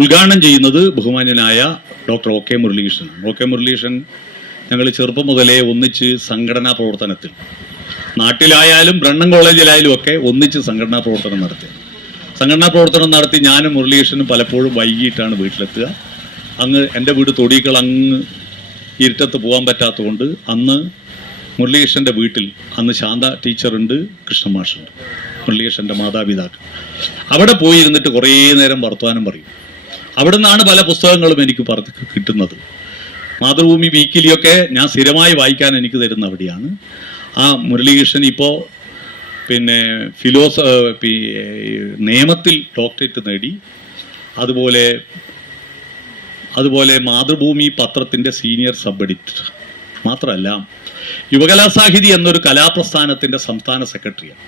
ഉദ്ഘാടനം ചെയ്യുന്നത് ബഹുമാന്യനായ doctor OK Muralikrishnan. OK Muralikrishnan ഞങ്ങൾ ചെറുപ്പം മുതലേ ഒന്നിച്ച് സംഘടനാ പ്രവർത്തനത്തിൽ, നാട്ടിലായാലും ബ്രണ്ണൻ കോളേജിലായാലും ഒക്കെ ഒന്നിച്ച് സംഘടനാ പ്രവർത്തനം നടത്തി ഞാനും മുരളീകൃഷ്ണനും പലപ്പോഴും വൈകിട്ടാണ് വീട്ടിലെത്തുക. അങ്ങ് എൻ്റെ വീട് തൊടികൾ അങ്ങ് ഇരുട്ടത്ത് പോകാൻ പറ്റാത്തതുകൊണ്ട് അന്ന് മുരളീകൃഷ്ണൻ്റെ വീട്ടിൽ അന്ന് ശാന്ത ടീച്ചറുണ്ട്, കൃഷ്ണമാഷുണ്ട്, മുരളീകൃഷ്ണൻ്റെ മാതാപിതാക്കൾ. അവിടെ പോയിരുന്നിട്ട് കുറേ നേരം വർത്തമാനം പറയും. അവിടെ നിന്നാണ് പല പുസ്തകങ്ങളും എനിക്ക് കിട്ടുന്നത്. മാതൃഭൂമി വീക്കിലിയൊക്കെ ഞാൻ സ്ഥിരമായി വായിക്കാൻ എനിക്ക് തരുന്ന അവിടെയാണ്. ആ മുരളീകൃഷ്ണൻ ഇപ്പോൾ നിയമത്തിൽ ഡോക്ടറേറ്റ് നേടി. അതുപോലെ മാതൃഭൂമി പത്രത്തിൻ്റെ സീനിയർ സബ് എഡിറ്റർ മാത്രമല്ല, യുവകലാസാഹിതി എന്നൊരു കലാപ്രസ്ഥാനത്തിൻ്റെ സംസ്ഥാന സെക്രട്ടറിയാണ്.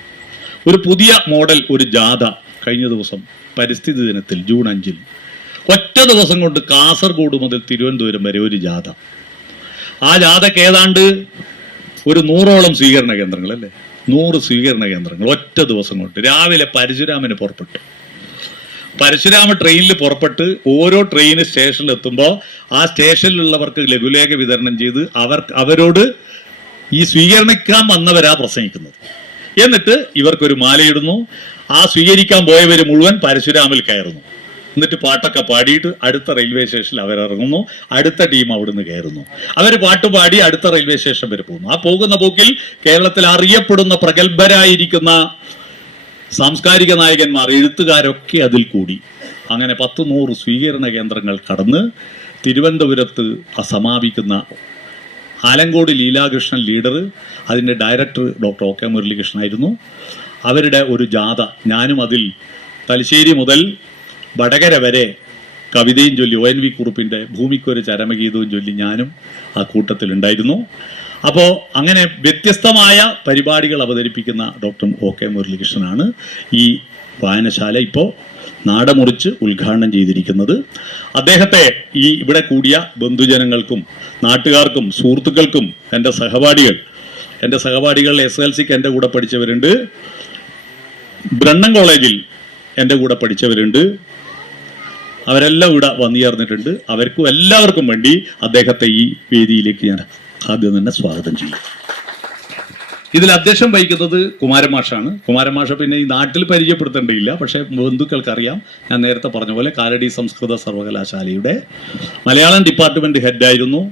ഒരു പുതിയ മോഡൽ ഒരു ജാഥ കഴിഞ്ഞ ദിവസം പരിസ്ഥിതി ദിനത്തിൽ ജൂൺ 5 ഒറ്റ ദിവസം കൊണ്ട് കാസർഗോഡ് മുതൽ തിരുവനന്തപുരം വരെ ഒരു ജാഥ. ആ ജാഥയ്ക്ക് ഏതാണ്ട് ഒരു 100ഓളം സ്വീകരണ കേന്ദ്രങ്ങൾ, അല്ലേ, 100 സ്വീകരണ കേന്ദ്രങ്ങൾ ഒറ്റ ദിവസം കൊണ്ട്. രാവിലെ പരശുരാമന് പുറപ്പെട്ടു. പരശുരാമ ട്രെയിനിൽ പുറപ്പെട്ട് ഓരോ ട്രെയിൻ സ്റ്റേഷനിൽ എത്തുമ്പോൾ ആ സ്റ്റേഷനിലുള്ളവർക്ക് ലഘുലേഖ വിതരണം ചെയ്ത് അവരോട് ഈ സ്വീകരിക്കാൻ വന്നവരാ പ്രസംഗിക്കുന്നത്. എന്നിട്ട് ഇവർക്കൊരു മാലയിടുന്നു. ആ സ്വീകരിക്കാൻ പോയവർ മുഴുവൻ പരശുരാമിൽ കയറുന്നു. എന്നിട്ട് പാട്ടൊക്കെ പാടിയിട്ട് അടുത്ത റെയിൽവേ സ്റ്റേഷനിൽ അവരിറങ്ങുന്നു. അടുത്ത ടീം അവിടുന്ന് കയറുന്നു. അവർ പാട്ട് പാടി അടുത്ത റെയിൽവേ സ്റ്റേഷൻ വരെ പോകുന്നു. ആ പോകുന്ന പോക്കിൽ കേരളത്തിൽ അറിയപ്പെടുന്ന പ്രഗത്ഭരായിരിക്കുന്ന സാംസ്കാരിക നായകന്മാർ, എഴുത്തുകാരൊക്കെ അതിൽ കൂടി. അങ്ങനെ 10-100 സ്വീകരണ കേന്ദ്രങ്ങൾ കടന്ന് തിരുവനന്തപുരത്ത് സമാപിക്കുന്ന ആലങ്കോട് ലീലാകൃഷ്ണൻ ലീഡർ, അതിൻ്റെ ഡയറക്ടർ ഡോക്ടർ OK മുരളീകൃഷ്ണനായിരുന്നു. അവരുടെ ഒരു ജാഥ, ഞാനും അതിൽ തലശ്ശേരി മുതൽ വടകര വരെ കവിതയും ചൊല്ലി, ONV കുറുപ്പിൻ്റെ ഭൂമിക്കൊരു ചരമഗീതവും ചൊല്ലി ഞാനും ആ കൂട്ടത്തിലുണ്ടായിരുന്നു. അപ്പോൾ അങ്ങനെ വ്യത്യസ്തമായ പരിപാടികൾ അവതരിപ്പിക്കുന്ന ഡോക്ടർ OK മുരളീകൃഷ്ണനാണ് ഈ വായനശാല ഇപ്പോൾ നാടമുറിച്ച് ഉദ്ഘാടനം ചെയ്തിരിക്കുന്നത്. അദ്ദേഹത്തെ ഈ ഇവിടെ കൂടിയ ബന്ധുജനങ്ങൾക്കും നാട്ടുകാർക്കും സുഹൃത്തുക്കൾക്കും എൻ്റെ സഹപാഠികൾ SLCക്ക് എൻ്റെ കൂടെ പഠിച്ചവരുണ്ട്, ബ്രണ്ണൻ കോളേജിൽ എൻ്റെ കൂടെ പഠിച്ചവരുണ്ട്, അവരെല്ലാം ഇവിടെ വന്നു ചേർന്നിട്ടുണ്ട്. അവർക്കും എല്ലാവർക്കും വേണ്ടി അദ്ദേഹത്തെ ഈ വേദിയിലേക്ക് ഞാൻ ആദ്യം തന്നെ സ്വാഗതം ചെയ്യും. ഇതിൽ അധ്യക്ഷം വഹിക്കുന്നത് കുമാരമാഷാണ്. കുമാരമാഷ പിന്നെ ഈ നാട്ടിൽ പരിചയപ്പെടുത്തേണ്ടിയില്ല, പക്ഷേ ബന്ധുക്കൾക്കറിയാം. ഞാൻ നേരത്തെ പറഞ്ഞ പോലെ കാലടി സംസ്കൃത സർവകലാശാലയുടെ മലയാളം ഡിപ്പാർട്ട്മെന്റ് ഹെഡായിരുന്നു.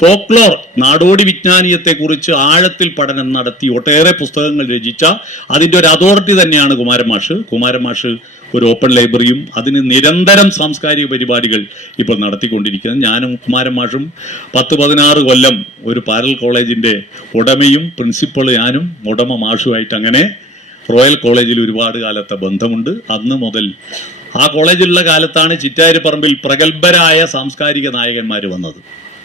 ഫോക്ലോർ, നാടോടി വിജ്ഞാനീയത്തെക്കുറിച്ച് ആഴത്തിൽ പഠനം നടത്തി ഒട്ടേറെ പുസ്തകങ്ങൾ രചിച്ച അതിൻ്റെ ഒരു അതോറിറ്റി തന്നെയാണ് കുമാരമാഷ്. ഒരു ഓപ്പൺ ലൈബ്രറിയും അതിന് നിരന്തരം സാംസ്കാരിക പരിപാടികൾ ഇപ്പോൾ നടത്തിക്കൊണ്ടിരിക്കുന്നത്. ഞാനും കുമാരമാഷും 10-16 കൊല്ലം ഒരു പാരൽ കോളേജിൻ്റെ ഉടമയും പ്രിൻസിപ്പൾ ഞാനും ഉടമ മാഷുമായിട്ട് അങ്ങനെ റോയൽ കോളേജിൽ ഒരുപാട് കാലത്തെ ബന്ധമുണ്ട്. അന്ന് മുതൽ ആ കോളേജിലുള്ള കാലത്താണ് ചിറ്റാരിപ്പറമ്പിൽ പ്രഗത്ഭരായ സാംസ്കാരിക നായകന്മാർ വന്നത്.